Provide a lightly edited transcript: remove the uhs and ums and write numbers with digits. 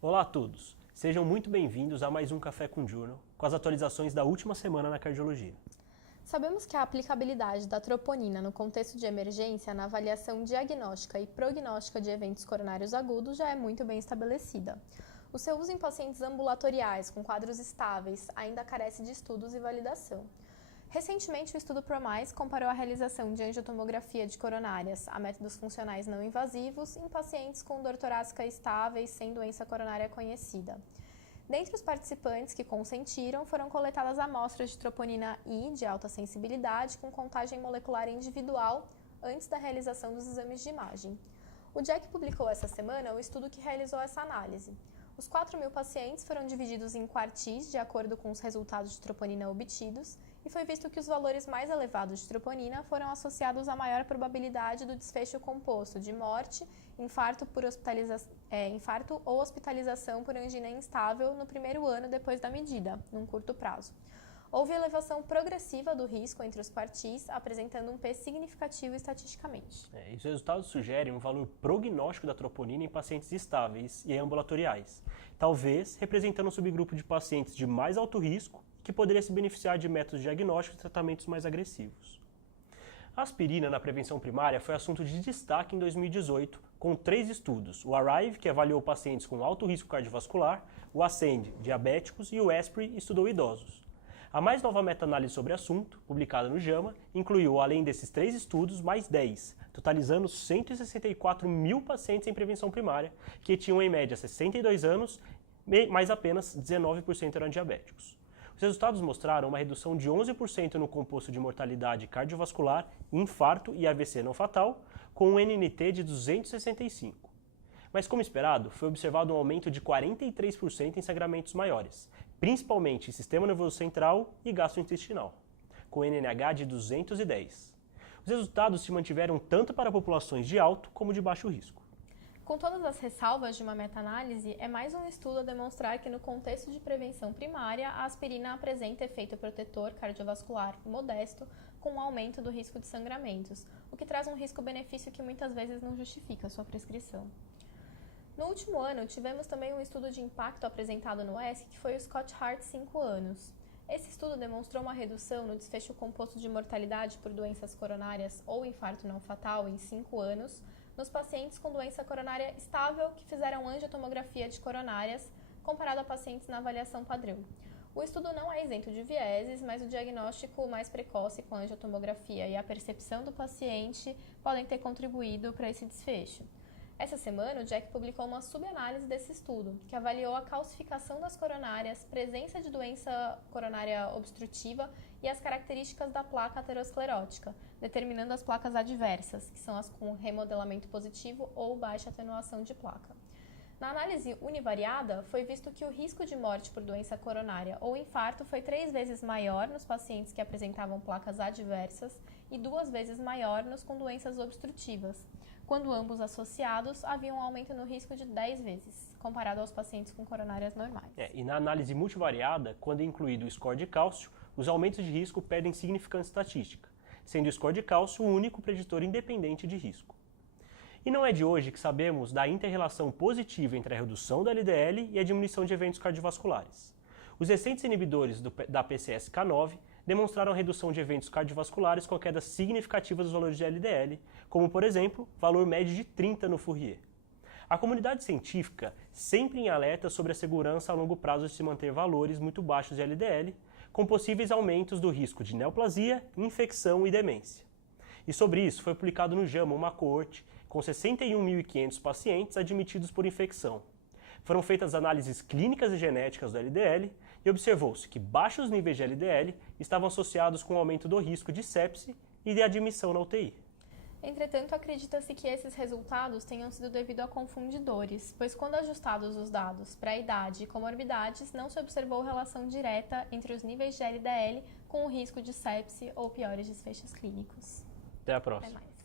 Olá a todos, sejam muito bem-vindos a mais um Café com Journal, com as atualizações da última semana na cardiologia. Sabemos que a aplicabilidade da troponina no contexto de emergência na avaliação diagnóstica e prognóstica de eventos coronários agudos já é muito bem estabelecida. O seu uso em pacientes ambulatoriais com quadros estáveis ainda carece de estudos e validação. Recentemente, o estudo PROMISE comparou a realização de angiotomografia de coronárias a métodos funcionais não invasivos em pacientes com dor torácica estáveis sem doença coronária conhecida. Dentre os participantes que consentiram, foram coletadas amostras de troponina I de alta sensibilidade com contagem molecular individual antes da realização dos exames de imagem. O JACC publicou essa semana o estudo que realizou essa análise. Os 4.000 pacientes foram divididos em quartis de acordo com os resultados de troponina obtidos e foi visto que os valores mais elevados de troponina foram associados à maior probabilidade do desfecho composto de morte, infarto ou hospitalização por angina instável no primeiro ano depois da medida, num curto prazo. Houve elevação progressiva do risco entre os quartis, apresentando um P significativo estatisticamente. E os resultados sugerem um valor prognóstico da troponina em pacientes estáveis e ambulatoriais, talvez representando um subgrupo de pacientes de mais alto risco que poderia se beneficiar de métodos diagnósticos e tratamentos mais agressivos. A aspirina na prevenção primária foi assunto de destaque em 2018, com 3 estudos: o ARRIVE, que avaliou pacientes com alto risco cardiovascular, o ASCEND, diabéticos, e o ESPRI, estudou idosos. A mais nova meta-análise sobre o assunto, publicada no JAMA, incluiu, além desses 3 estudos, mais 10, totalizando 164.000 pacientes em prevenção primária, que tinham em média 62 anos, mas apenas 19% eram diabéticos. Os resultados mostraram uma redução de 11% no composto de mortalidade cardiovascular, infarto e AVC não fatal, com um NNT de 265. Mas, como esperado, foi observado um aumento de 43% em sangramentos maiores, principalmente em sistema nervoso central e gastrointestinal, com NNH de 210. Os resultados se mantiveram tanto para populações de alto como de baixo risco. Com todas as ressalvas de uma meta-análise, é mais um estudo a demonstrar que no contexto de prevenção primária, a aspirina apresenta efeito protetor cardiovascular modesto, com um aumento do risco de sangramentos, o que traz um risco-benefício que muitas vezes não justifica sua prescrição. No último ano, tivemos também um estudo de impacto apresentado no ESC, que foi o Scott Hart 5 anos. Esse estudo demonstrou uma redução no desfecho composto de mortalidade por doenças coronárias ou infarto não fatal em 5 anos, nos pacientes com doença coronária estável que fizeram angiotomografia de coronárias, comparado a pacientes na avaliação padrão. O estudo não é isento de vieses, mas o diagnóstico mais precoce com a angiotomografia e a percepção do paciente podem ter contribuído para esse desfecho. Essa semana, o JACC publicou uma subanálise desse estudo, que avaliou a calcificação das coronárias, presença de doença coronária obstrutiva e as características da placa aterosclerótica, determinando as placas adversas, que são as com remodelamento positivo ou baixa atenuação de placa. Na análise univariada, foi visto que o risco de morte por doença coronária ou infarto foi 3 vezes maior nos pacientes que apresentavam placas adversas e 2 vezes maior nos com doenças obstrutivas, quando ambos associados havia um aumento no risco de 10 vezes, comparado aos pacientes com coronárias normais. E na análise multivariada, quando é incluído o score de cálcio, os aumentos de risco perdem significância estatística, sendo o score de cálcio o único preditor independente de risco. E não é de hoje que sabemos da inter-relação positiva entre a redução da LDL e a diminuição de eventos cardiovasculares. Os recentes inibidores da PCSK9 demonstraram a redução de eventos cardiovasculares com quedas significativas dos valores de LDL, como, por exemplo, valor médio de 30 no Fourier. A comunidade científica sempre em alerta sobre a segurança a longo prazo de se manter valores muito baixos de LDL, com possíveis aumentos do risco de neoplasia, infecção e demência. E sobre isso foi publicado no JAMA uma coorte com 61.500 pacientes admitidos por infecção. Foram feitas análises clínicas e genéticas do LDL e observou-se que baixos níveis de LDL estavam associados com o aumento do risco de sepse e de admissão na UTI. Entretanto, acredita-se que esses resultados tenham sido devido a confundidores, pois quando ajustados os dados para a idade e comorbidades, não se observou relação direta entre os níveis de LDL com o risco de sepse ou piores desfechos clínicos. Até a próxima. Até mais.